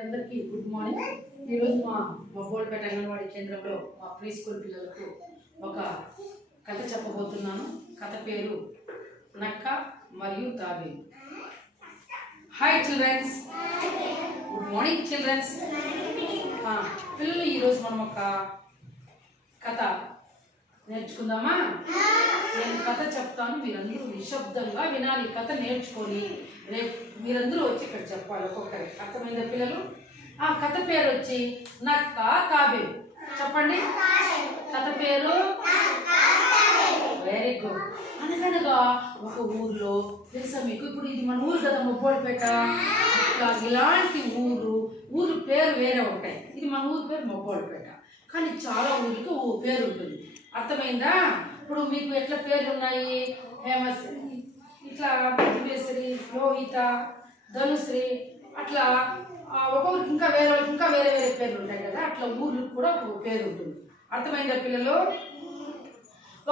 అందరికీ good morning. ఈరోజు మా మబ్బోళ్ళపేట అంగన్వాడీ కేంద్రంలో మా ప్రీ స్కూల్ పిల్లలకు ఒక కథ చెప్పబోతున్నాను. కథ పేరు నక్క మరియు తాబేలు. Hi childrens, good morning childrens. పిల్లలు ఈరోజు మనం ఒక కథ నేర్చుకుందామా? నేను కథ చెప్తాను, మీరందరూ నిశ్శబ్దంగా వినాలి. కథ నేర్చుకొని రేపు మీరందరూ వచ్చి ఇక్కడ చెప్పాలి ఒక్కొక్కరి. అర్థమైందా పిల్లలు? ఆ కథ పేరు వచ్చి నక్క తాబేలు. చెప్పండి. కథ పేరు వెరీ గుడ్. అనగనగా ఒక ఊర్లో, తెలుసా మీకు, ఇప్పుడు ఇది మన ఊరు కదా మబ్బోళ్ళపేట. ఇలాంటి ఊరు పేరు వేరే ఉంటాయి. ఇది మన ఊరు పేరు మబ్బోళ్ళపేట, కానీ చాలా ఊరికి ఓ పేరు ఉంటుంది. అర్థమైందా? ఇప్పుడు మీకు ఎట్లా పేర్లు ఉన్నాయి? హేమశ్రీ, ఇట్లా దివ్యశ్రీ, లోహిత, ధనుశ్రీ, అట్లా ఒక్కొక్కరికి ఇంకా వేరే వేరే పేర్లు ఉంటాయి కదా. అట్లా ఊర్లకు కూడా ఒక పేరు ఉంటుంది. అర్థమైందా పిల్లలు?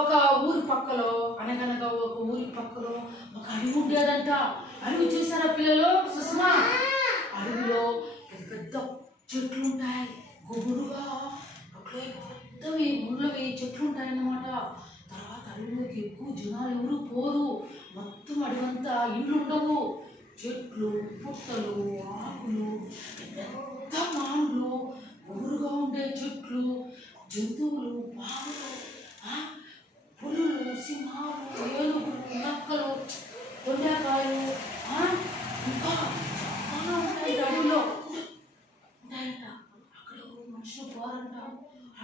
ఒక ఊరి పక్కలో, అనగనగా ఒక ఊరి పక్కలో ఒక అడవి ఉండేదంట. అడవి చూసారా పిల్లలు? సుష్మా, అడవిలో పెద్ద చెట్లు ఉంటాయి, గుబురుగా పెద్దవి ముళ్ళవి చెట్లు ఉంటాయన్నమాట. తర్వాత అడవిలోకి ఎక్కువ జనాలు ఎవరు పోరు. మొత్తం అడవంతా ఇండ్లు ఉండవు. చెట్లు, పుట్టలు, ఆకులు, పెద్ద మానులు, గుబురుగా ఉండే చెట్లు, జంతువులు, పాములు, పులులు, సింహాలు, ఏనుగులు, నక్కలు, తొండకాయలు, ఇంకా చాలా ఉంటాయి అడవిలో ఉంటాయంట. అక్కడ మనుషులు పోరంట.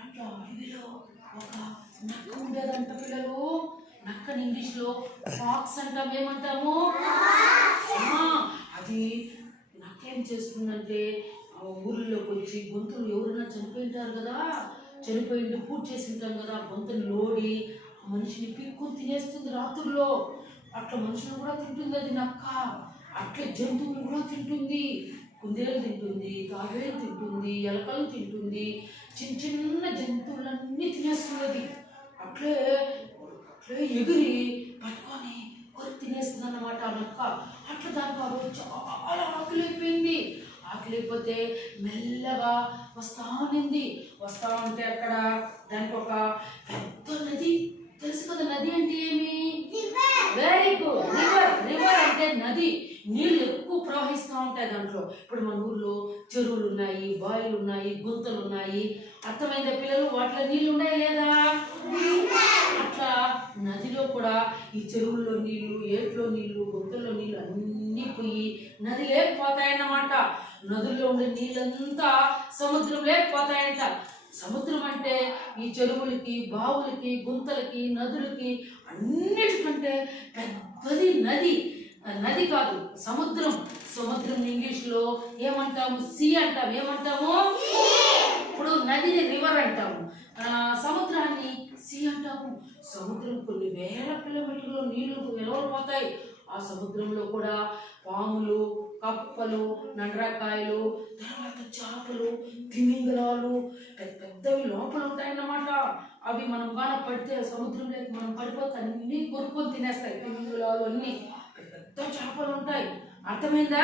అట్లా అడవిలో ఒక నక్క ఉండేదంట పిల్లలు. నక్కని ఇంగ్లీష్లో ఫాక్స్ అంటాం. ఏమంటాము? అది నక్క ఏం చేస్తుందంటే ఊళ్ళోకి వచ్చి గొంతులు ఎవరైనా చనిపోయింటారు కదా, చనిపోయింది పూజ చేసి ఉంటాం కదా, గొంతులు లోడి ఆ మనిషిని పిక్కుని తినేస్తుంది రాత్రుల్లో. అట్లా మనుషులు కూడా తింటుంది అది నక్క. అట్లా జంతువులు కూడా తింటుంది. కుందేలు తింటుంది, తాబేలు తింటుంది, ఎలకలు తింటుంది, చిన్న చిన్న జంతువులన్నీ తినేస్తుంది. అట్లే ఎగిరి పట్టుకొని కొరికి తినేస్తుంది అన్నమాట నక్క. అట్లా దానికి ఆ రోజు చాలా ఆకలిపోయింది. ఆకలిపోతే మెల్లగా వస్తా ఉంటే అక్కడ దానికి ఒక పెద్ద నది, తెలుసు కదా నది అంటే ఏమి? వెరీ గుడ్, రివర్ అంటే నది. నీళ్ళు ఎక్కువ ప్రవహిస్తూ ఉంటాయి దాంట్లో. ఇప్పుడు మన ఊర్లో చెరువులు ఉన్నాయి, బావిలు ఉన్నాయి, గుంతలు ఉన్నాయి. అర్థమైందా పిల్లలు? వాటిలో నీళ్ళు ఉన్నాయి లేదా? అట్లా నదిలో కూడా ఈ చెరువుల్లో నీళ్లు, ఏట్లో నీళ్లు, గుంతల్లో నీళ్లు అన్నీ పోయి నది లేకపోతాయన్నమాట. నదుల్లో ఉండే నీళ్ళంతా సముద్రం లేకపోతాయంట. సముద్రం అంటే ఈ చెరువులకి, బావులకి, గుంతలకి, నదులకి అన్నిటికంటే పెద్దది నది. నది కాదు, సముద్రం. సముద్రం ఇంగ్లీష్లో ఏమంటాము? సీ అంటాము. ఏమంటాము? ఇప్పుడు నదిని రివర్ అంటాము, సముద్రాన్ని సీ అంటాము. సముద్రం కొన్ని వేల కిలోమీటర్లు నీళ్లు నిలవపోతాయి. ఆ సముద్రంలో కూడా పాములు, కప్పలు, నండ్రకాయలు, తర్వాత చేపలు, తిమింగలాలు పెద్దవి లోపల ఉంటాయన్నమాట. అవి మనం గాన పడితే సముద్రంలోకి మనం పడిపోతే అన్నీ కొరుక్కొని తినేస్తాయి. తిమింగలాలు అన్నీ పెద్ద చేపలు ఉంటాయి. అర్థమైందా?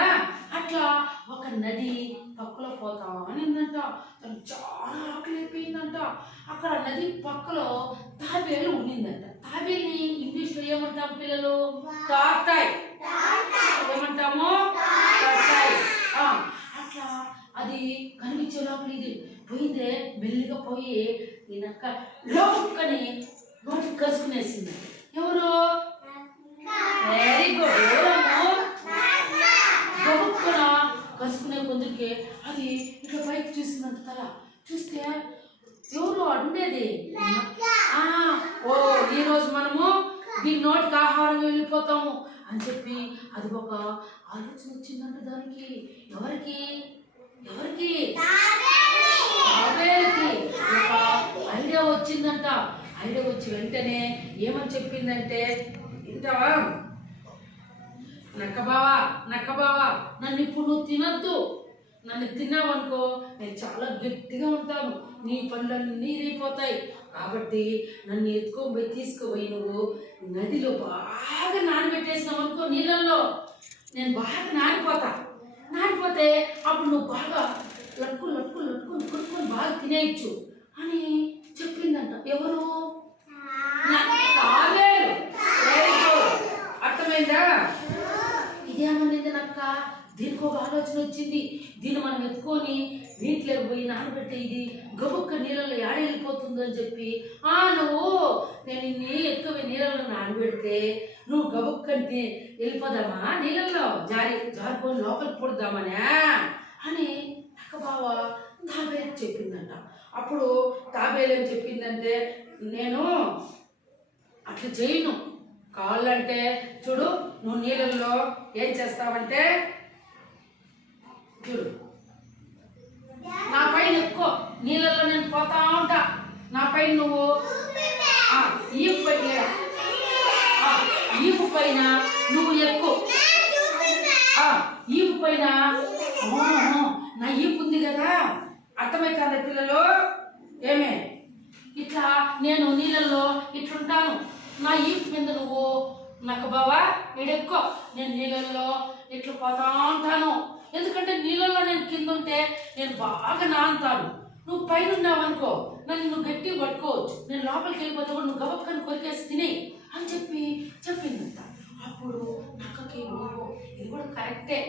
అట్లా ఒక నది పక్కలో పోతా అనిందంట. తను చాలా ఆకలిపోయిందంట. అక్కడ నది పక్కలో తాబేలు ఉండిందంట. తాబేలుని ఇంగ్లీష్లో ఏమంటాం పిల్లలు? టార్టాయ్. ఏమంటాము? టార్టాయ్. అట్లా అది కనిపించే లోపల ఇది పోయిందే, మెల్లిగా పోయి ఈ నక్క లోకని నోటికి కసుకునేసింది. ఎవరు? Very good. కసుకునే కొందరికి అది ఇట్లా పైకి చూసిందంట. తల చూస్తే ఎవరు ఉండేది? ఓ ఈరోజు మనము దీని నోటికి ఆహారం వెళ్ళిపోతాము అని చెప్పి అది ఒక ఆలోచన వచ్చిందంట దానికి. ఎవరికి? తాబేలుకి ఒక ఐడియా వచ్చిందంట. ఐడియా వచ్చి వెంటనే ఏమని చెప్పిందంటే, వింటావా నక్కబావా, నన్ను ఇప్పుడు నువ్వు తినద్దు. నన్ను తిన్నావనుకో నేను చాలా గట్టిగా ఉంటాను, నీ పనులన్నీ ఇరిగిపోతాయి. కాబట్టి నన్ను ఎత్తుకోబోయి తీసుకుపోయి నువ్వు నదిలో బాగా నానబెట్టేసినావు అనుకో, నీళ్ళల్లో నేను బాగా నానిపోతా. నానిపోతే అప్పుడు నువ్వు బాగా లట్టుకుని లట్టుకుని లట్టుకుని కొట్టుకొని బాగా తినేయచ్చు అని చెప్పిందంట. ఎవరు? తాబేలు. అర్థమైందా? ఇదేమనింది నక్క? దీనికి ఒక ఆలోచన వచ్చింది. దీన్ని మనం ఎత్తుకొని నీటిలోకి పోయి నానబెట్టే ఇది గబుక్క నీళ్ళలో ఏడెళ్ళిపోతుందో అని చెప్పి నువ్వు నేను ఇన్ని ఎక్కువ నీళ్ళలో నానబెడితే నువ్వు గబుక్కంటే వెళ్ళిపోదామా నీళ్ళల్లో జారిపోయి లోపలికి పొడుద్దామనే అని నక్క బావ తాబేలు చెప్పిందంట. అప్పుడు తాబేలు ఏం చెప్పిందంటే నేను అట్లా చేయను, కావాలంటే చూడు నువ్వు నీళ్ళల్లో ఏం చేస్తావంటే చూడు నా పైన ఎక్కువ నీళ్ళల్లో నేను పోతా ఉంటా, నా పైన నువ్వు ఈపు పైన నువ్వు ఎక్కువ ఈపు పైన నా ఈపు ఉంది కదా అర్థమవుతుందా పిల్లలు? ఏమే ఇట్లా నేను నీళ్ళల్లో ఇట్లుంటాను, నా ఈపు మీద నువ్వు నాకు బావా వీడెక్కువ నేను నీళ్ళల్లో ఇట్లా పోతా ఉంటాను. ఎందుకంటే నీళ్ళల్లో నేను కింద ఉంటే నేను బాగా నానుతాను, నువ్వు పైన ఉన్నావు అనుకో నన్ను నువ్వు గట్టిగా పట్టుకోవచ్చు, నేను లోపలికి వెళ్ళిపోతే కూడా నువ్వు గబక్కని కొరికేసి తినేయి అని చెప్పిందంట. అప్పుడు నక్కకి ఇది కూడా కరెక్టే,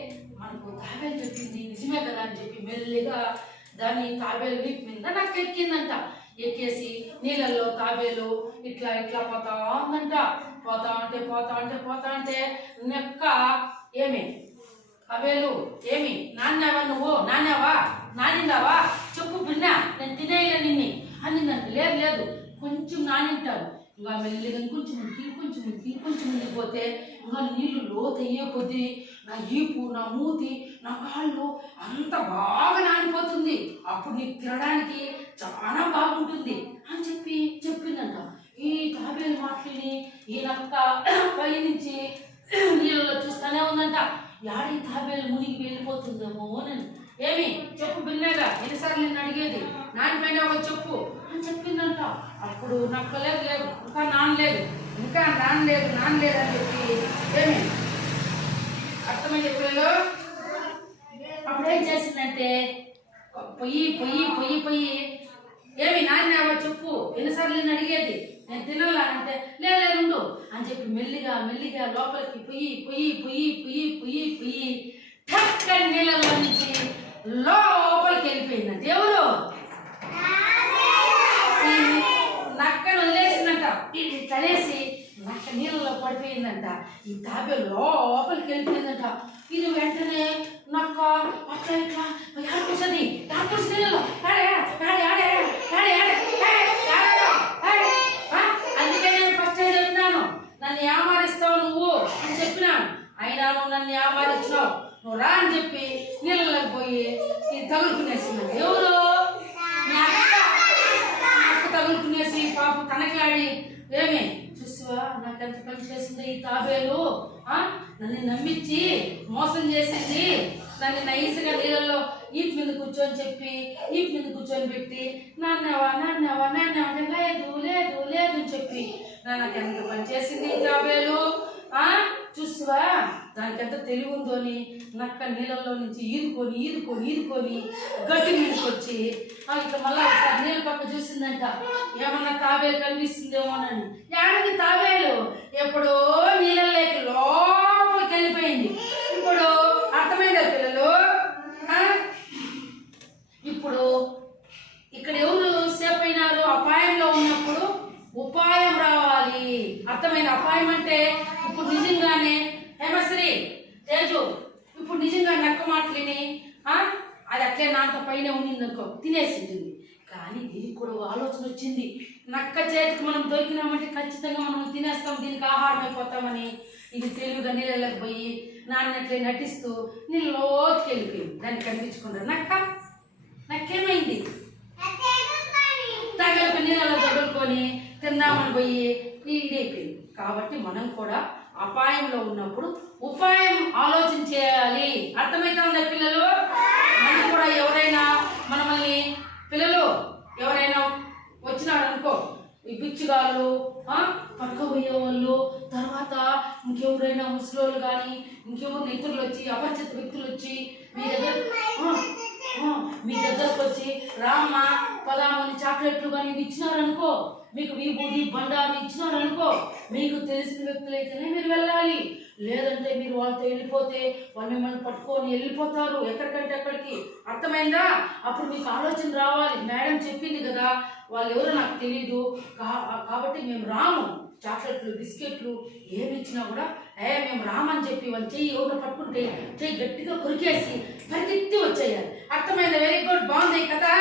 మనకు తాబేలు చెప్పింది నిజమే కదా అని చెప్పి మెల్లిగా దాని తాబేలు వీపు మీద నక్క ఎక్కిందంట. ఎక్కేసి నీళ్ళల్లో తాబేలు ఇట్లా ఇట్లా పోతా ఉందంట. పోతా ఉంటే నక్క ఏమి తాబేలు ఏమి నాన్నావా నువ్వు నానిందావా చెప్పు బిన్నా నేను తినేయలే నిన్ని అనిందంట. లేదు కొంచెం నానింటాను. ఇంకా మెల్లిగా ఇంకొంచెం ముందుకు పోతే ఇంకా నీళ్లు లోతయ్యే కొద్దీ నా ఈపు నా మూతి నా కాళ్ళు అంత బాగా నానిపోతుంది, అప్పుడు నీకు తినడానికి చాలా బాగుంటుంది అని చెప్పిందంట. ఈ తాబేలు మాటలని ఈ నక్క పై నుంచి నీళ్ళలో చూస్తూనే ఉందంట. యాడి తాబేలు మునిగి వెళ్ళిపోతుందేమో నేను ఏమి చెప్పు బిన్నగా ఎన్నిసార్లు నేను అడిగేది నానిపైన ఒక చెప్పు అని చెప్పిందంట. అప్పుడు నక్క లేదు ఇంకా నానలేదు అని చెప్పి ఏమి అర్థమైన పిల్లలు అప్పుడు ఏం చేసిందంటే పొయ్యి ఏమి నాన్నావో చెప్పు ఎన్నిసార్లు నేను అడిగేది నేను తినాలా అంటే లేదు అని చెప్పి మెల్లిగా లోపలికి పొయ్యి ఠక్కని నీళ్ళలో నుంచి లోపలికి వెళ్ళిపోయిందంట. ఎవరు? నక్కను వదిలేసిందంట. తలేసి నక్క నీళ్ళలో పడిపోయిందంట. ఈ తాబేలు లోపలికి వెళ్ళిపోయిందంట. ఇది వెంటనే నక్క అట్లా ఇట్లా ఆడిపోతుంది నీళ్ళలో అందుకే నేను ఫస్ట్ చెప్పినాను నన్ను ఏమారిస్తావు నువ్వు అని చెప్పినాను, అయినా నువ్వు నన్ను ఏమారించినావు, నువ్వు రా అని చెప్పి నీళ్ళలోకి పోయి ఇది తగులుకునేసిందండి. ఎవరు? నక్క తగులుకునేసి పాప తనకాడి ఏమి చూసావా నాకెంత పని చేసింది ఈ తాబేలు, నన్ను నమ్మించి మోసం చేసింది, నన్ను నైస్గా నీళ్ళల్లో ఈపు మీద కూర్చొని పెట్టి నాన్నవా అంటే లేదు అని చెప్పి నాకు ఎంత పని చేసింది ఈ తాబేలు చూసావా దానికి ఎంత తెలివి ఉందో అని నక్క నీళ్ళల్లో నుంచి ఈదుకొని గట్టి మీదకి వచ్చి ఇట్లా మళ్ళీ ఒకసారి నీళ్ళ పక్క చూసిందంట. ఏమన్నా తాబేలు కనిపిస్తుందేమోనని ఏడాది తాబేలు ఎప్పుడో నీళ్ళలోకి లోపలికి వెళ్ళిపోయింది. ఇప్పుడు అర్థమైందా పిల్లలు? ఇప్పుడు ఇక్కడ ఎవరు సేఫ్ అయినారు? అపాయంలో ఉన్నప్పుడు ఉపాయం రావాలి. అర్థమైన అపాయం అంటే ఇప్పుడు నిజంగానే హేమశ్రీ తేజు ఇప్పుడు నిజంగా నక్క మాటలిని అది అట్లే నాతో పైన ఉండింది అనుకో తినేసి ఉంటుంది. కానీ దీనికి కూడా ఆలోచన వచ్చింది, నక్క చేతికి మనం దొరికినామంటే ఖచ్చితంగా మనం తినేస్తాం, దీనికి ఆహారం అయిపోతామని ఇది తెలివిగా నీళ్ళకి పోయి నాన్నట్లే నటిస్తూ నీళ్ళలోకి వెళ్ళిపోయింది. దాన్ని కనిపించుకుంటారు నక్కేమైంది తగలక నీళ్ళలో తగులుకొని తిందామని పోయి ఈడైపోయింది. కాబట్టి మనం కూడా అపాయంలో ఉన్నప్పుడు ఉపాయం ఆలోచన చేయాలి. అర్థమైతే ఉందా పిల్లలు? మనం కూడా ఎవరైనా మనల్ని పిల్లలు ఎవరైనా వచ్చినారనుకో ఈ బిచ్చుగాళ్ళు పట్టుకోబోయే వాళ్ళు, తర్వాత ఇంకెవరైనా ముసలోళ్ళు కానీ ఇంకెవరు ఇతరులు వచ్చి అపరిచిత వ్యక్తులు వచ్చి మీ దగ్గర మీ దగ్గరకు వచ్చి రామ్మ పదామని చాక్లెట్లు కానీ ఇవి ఇచ్చినారనుకో, మీకు విభూది బండారు ఇచ్చినారనుకో, మీకు తెలిసిన వ్యక్తులైతేనే మీరు వెళ్ళాలి. లేదంటే మీరు వాళ్ళతో వెళ్ళిపోతే వాళ్ళు మిమ్మల్ని పట్టుకొని వెళ్ళిపోతారు ఎక్కడికంటే అక్కడికి. అర్థమైందా? అప్పుడు మీకు ఆలోచన రావాలి, మేడం చెప్పింది కదా వాళ్ళు ఎవరో నాకు తెలీదు కాబట్టి మేము రాము. చాక్లెట్లు బిస్కెట్లు ఏమి ఇచ్చినా కూడా మేము రామని చెప్పి వాళ్ళు చెయ్యి ఎవరిని పట్టుకుంటే చెయ్యి గట్టిగా కొరికేసి పరిగెత్తి వచ్చేయాలి. అర్థమైందా? వెరీ గుడ్, బాగుంది కదా.